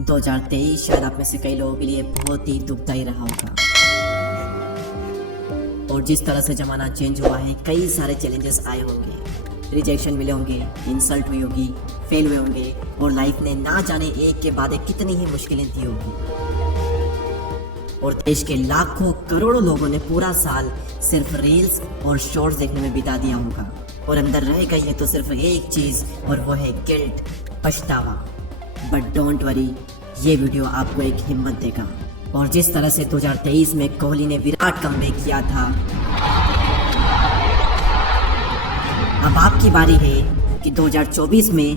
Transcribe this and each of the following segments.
2023 शायद आप में से कई लोगों के लिए बहुत ही दुखदायी रहा होगा। और जिस तरह से ज़माना चेंज हुआ है, कई सारे चैलेंजेस आए होंगे, रिजेक्शन मिले होंगे, इंसल्ट हुई होगी, फेल हुए होंगे और लाइफ ने ना जाने एक के बाद एक कितनी ही मुश्किलें दी होगी। और देश के लाखों करोड़ों लोगों ने पूरा साल सिर्फ रील्स और शॉर्ट्स देखने में बिता दिया होगा और अंदर रह गई है तो सिर्फ एक चीज़, और वो है गिल्ट, पछतावा। बट डोंट वरी, ये वीडियो आपको एक हिम्मत देगा। और जिस तरह से 2023 में कोहली ने विराट कमबैक किया था, अब आपकी बारी है कि 2024 में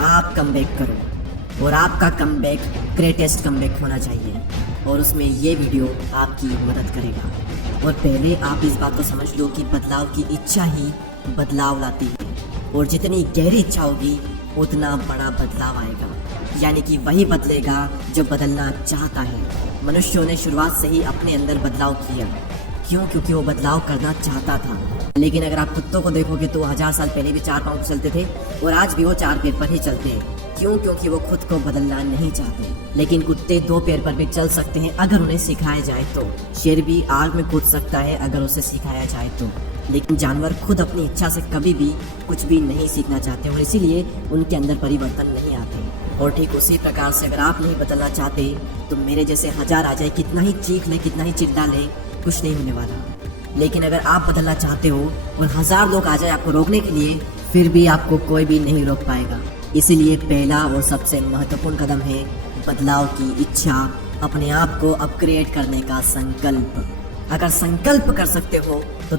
आप कमबैक करो और आपका कमबैक ग्रेटेस्ट कमबैक होना चाहिए। और उसमें ये वीडियो आपकी मदद करेगा। और पहले आप इस बात को समझ लो कि बदलाव की इच्छा ही बदलाव लाती है, और जितनी गहरी इच्छा होगी उतना बड़ा बदलाव आएगा। यानी कि वही बदलेगा जो बदलना चाहता है। मनुष्यों ने शुरुआत से ही अपने अंदर बदलाव किया। क्यों? क्योंकि वो बदलाव करना चाहता था। लेकिन अगर आप कुत्तों को देखोगे तो 1000 साल पहले भी 4 पाँव चलते थे और आज भी वो 4 पैर पर ही चलते हैं। क्यों? क्योंकि वो खुद को बदलना नहीं चाहते। लेकिन कुत्ते 2 पैर पर भी चल सकते हैं अगर उन्हें सिखाया जाए तो। शेर भी आग में कूद सकता है अगर उसे सिखाया जाए तो। लेकिन जानवर खुद अपनी इच्छा से कभी भी कुछ भी नहीं सीखना चाहते और इसीलिए उनके अंदर परिवर्तन नहीं आते। और ठीक उसी प्रकार से अगर आप नहीं बदलना चाहते तो मेरे जैसे 1000 आ जाए, कितना ही चीख ले, कितना ही चिल्ला ले, कुछ नहीं होने वाला। लेकिन अगर आप बदलना चाहते हो और 1000 लोग आ जाए आपको रोकने के लिए, फिर भी आपको कोई भी नहीं रोक पाएगा। इसीलिए पहला और सबसे महत्वपूर्ण कदम है बदलाव की इच्छा, अपने आप को अपग्रेड करने का संकल्प। अगर संकल्प कर सकते हो तो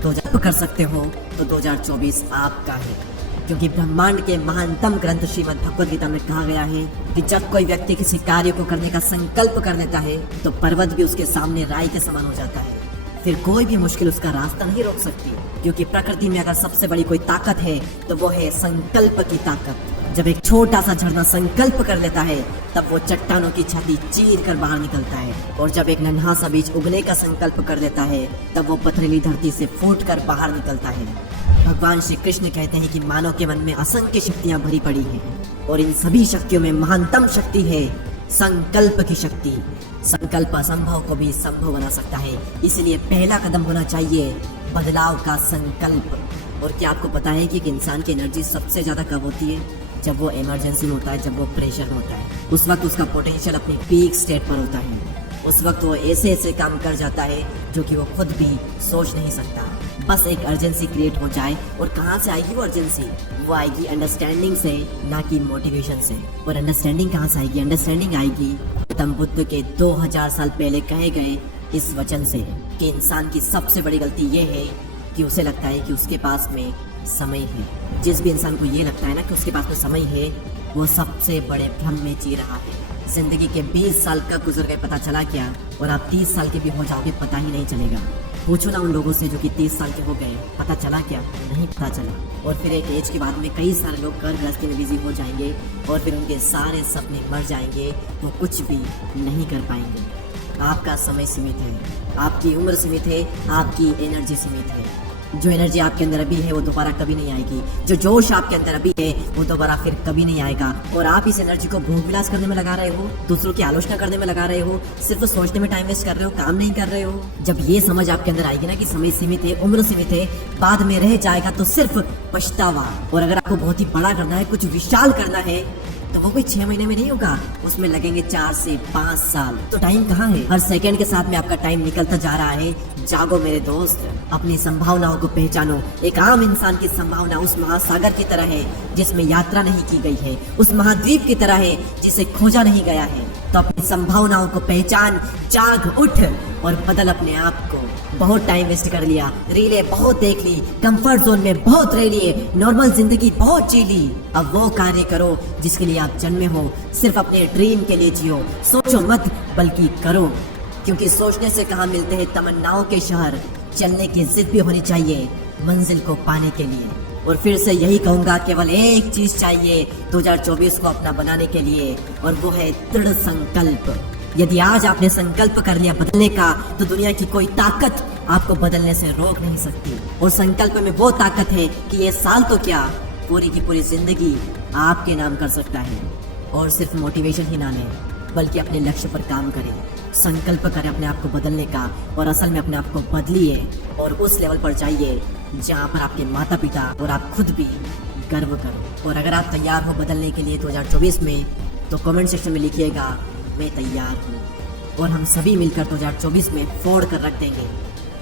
2024 आपका है। क्योंकि ब्रह्मांड के महानतम ग्रंथ श्रीमद् भगवद गीता में कहा गया है कि जब कोई व्यक्ति किसी कार्य को करने का संकल्प कर लेता है तो पर्वत भी उसके सामने राई के समान हो जाता है। फिर कोई भी मुश्किल उसका रास्ता नहीं रोक सकती। क्योंकि प्रकृति में अगर सबसे बड़ी कोई ताकत है तो वो है संकल्प की ताकत। जब एक छोटा सा झरना संकल्प कर लेता है तब वो चट्टानों की छाती चीर कर बाहर निकलता है। और जब एक नन्हा सा बीज उगने का संकल्प कर लेता है तब वो पथरीली धरती से फूट कर बाहर निकलता है। भगवान श्री कृष्ण कहते हैं कि मानव के मन में असंख्य शक्तियां भरी पड़ी हैं और इन सभी शक्तियों में महानतम शक्ति है संकल्प की शक्ति। संकल्प असंभव को भी संभव बना सकता है। इसलिए पहला कदम होना चाहिए बदलाव का संकल्प। और क्या आपको पता है कि एक इंसान की एनर्जी सबसे ज्यादा कब होती है? जब वो इमरजेंसी में होता है, जब वो प्रेशर में होता है। उस वक्त उसका पोटेंशियल अपनी पीक स्टेट पर होता है। उस वक्त वो ऐसे ऐसे काम कर जाता है जो कि वो खुद भी सोच नहीं सकता। बस एक अर्जेंसी क्रिएट हो जाए। और कहाँ से आएगी वो अर्जेंसी? वो आएगी अंडरस्टैंडिंग से, ना कि मोटिवेशन से। और अंडरस्टैंडिंग कहाँ से आएगी? अंडरस्टैंडिंग आएगी गौतम बुद्ध के 2000 साल पहले कहे गए इस वचन से कि इंसान की सबसे बड़ी गलती ये है कि उसे लगता है कि उसके पास में समय है। जिस भी इंसान को ये लगता है ना कि उसके पास में समय है, वो सबसे बड़े भ्रम में जी रहा है। जिंदगी के 20 साल कब गुजर गए पता चला क्या? और आप 30 साल के भी हो जाओगे पता ही नहीं चलेगा। पूछो ना उन लोगों से जो कि 30 साल के हो गए, पता चला क्या? नहीं पता चला। और फिर एक एज के बाद में कई सारे लोग घर गृहस्थी में बिजी हो जाएंगे और फिर उनके सारे सपने मर जाएंगे, वो कुछ भी नहीं कर पाएंगे। आपका समय सीमित है, आपकी उम्र सीमित है, आपकी एनर्जी सीमित है। जो एनर्जी आपके अंदर अभी है वो दोबारा कभी नहीं आएगी। जो जोश आपके अंदर अभी है वो दोबारा फिर कभी नहीं आएगा। और आप इस एनर्जी को भोग विलास करने में लगा रहे हो, दूसरों की आलोचना करने में लगा रहे हो, सिर्फ सोचने में टाइम वेस्ट कर रहे हो, काम नहीं कर रहे हो। जब ये समझ आपके अंदर आएगी ना कि समय सीमित है, उम्र सीमित है, बाद में रह जाएगा तो सिर्फ पछतावा। और अगर आपको बहुत ही बड़ा करना है, कुछ विशाल करना है, तो वो कोई 6 महीने में नहीं होगा, उसमें लगेंगे 4 से 5 साल। तो टाइम कहाँ है? हर सेकंड के साथ में आपका टाइम निकलता जा रहा है। जागो मेरे दोस्त, अपनी संभावनाओं को पहचानो। एक आम इंसान की संभावना उस महासागर की तरह है जिसमें यात्रा नहीं की गई है, उस महाद्वीप की तरह है जिसे खोजा नहीं गया है। तो अपनी संभावनाओं को पहचान, जाग उठ और बदल अपने आप को। बहुत टाइम वेस्ट कर लिया, रीलें बहुत देख ली, कंफर्ट जोन में बहुत रह लिए, नॉर्मल जिंदगी बहुत जी ली। अब वो कार्य करो जिसके लिए आप जन्मे हो। सिर्फ अपने ड्रीम के लिए जियो, सोचो मत बल्कि करो। क्योंकि सोचने से कहाँ मिलते हैं तमन्नाओं के शहर, चलने की जिद भी होनी चाहिए मंजिल को पाने के लिए। और फिर से यही कहूँगा, केवल एक चीज चाहिए 2024 को अपना बनाने के लिए, और वो है दृढ़ संकल्प। यदि आज आपने संकल्प कर लिया बदलने का तो दुनिया की कोई ताकत आपको बदलने से रोक नहीं सकती। और संकल्प में वो ताकत है कि ये साल तो क्या, पूरी की पूरी जिंदगी आपके नाम कर सकता है। और सिर्फ मोटिवेशन ही ना लें, बल्कि अपने लक्ष्य पर काम करें। संकल्प करें अपने आप को बदलने का और असल में अपने आप को बदलिए और उस लेवल पर जाइए जहाँ पर आपके माता पिता और आप खुद भी गर्व करो। और अगर आप तैयार हो बदलने के लिए 2024 में, तो कमेंट सेक्शन में लिखिएगा मैं तैयार हूँ, और हम सभी मिलकर 2024 में फोड़ कर रख देंगे।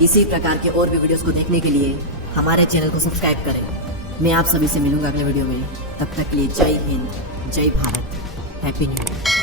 इसी प्रकार के और भी वीडियोस को देखने के लिए हमारे चैनल को सब्सक्राइब करें। मैं आप सभी से मिलूंगा अगले वीडियो में। तब तक के लिए जय हिंद, जय भारत, हैप्पी न्यू ईयर।